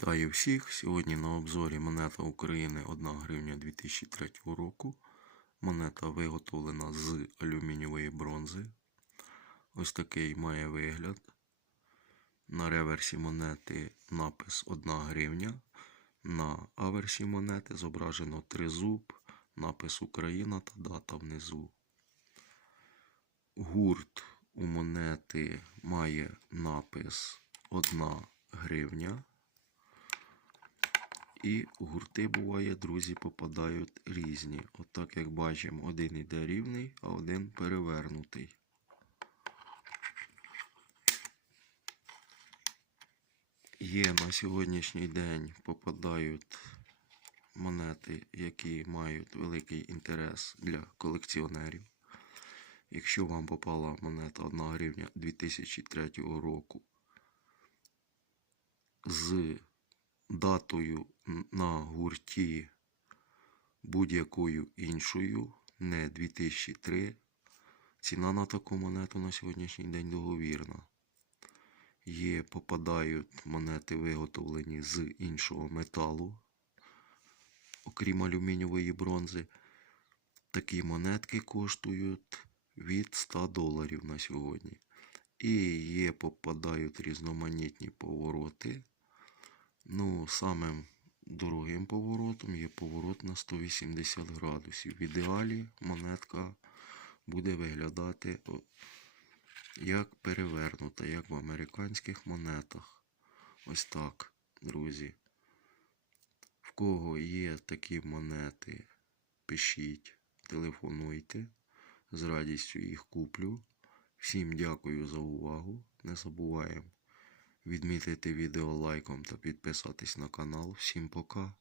Вітаю всіх! Сьогодні на обзорі монета України 1 гривня 2003 року. Монета виготовлена з алюмінієвої бронзи. Ось такий має вигляд. На реверсі монети напис 1 гривня. На аверсі монети зображено тризуб, напис Україна та дата внизу. Гурт у монети має напис 1 гривня. І гурти буває, друзі, попадають різні. Отак, як бачимо, один іде рівний, а один перевернутий. Є на сьогоднішній день попадають монети, які мають великий інтерес для колекціонерів. Якщо вам попала монета 1 гривня 2003 року з датою на гурті будь-якою іншою, не 2003. Ціна на таку монету на сьогоднішній день договірна. Є, попадають монети, виготовлені з іншого металу, окрім алюмінієвої бронзи. Такі монетки коштують від 100 доларів на сьогодні. І є, попадають різноманітні повороти. Ну, самим дорогим поворотом є поворот на 180 градусів. В ідеалі монетка буде виглядати як перевернута, як в американських монетах. Ось так, друзі. В кого є такі монети, пишіть, телефонуйте. З радістю їх куплю. Всім дякую за увагу. Не забуваємо відмітити відео лайком та підписатись на канал. Всім пока.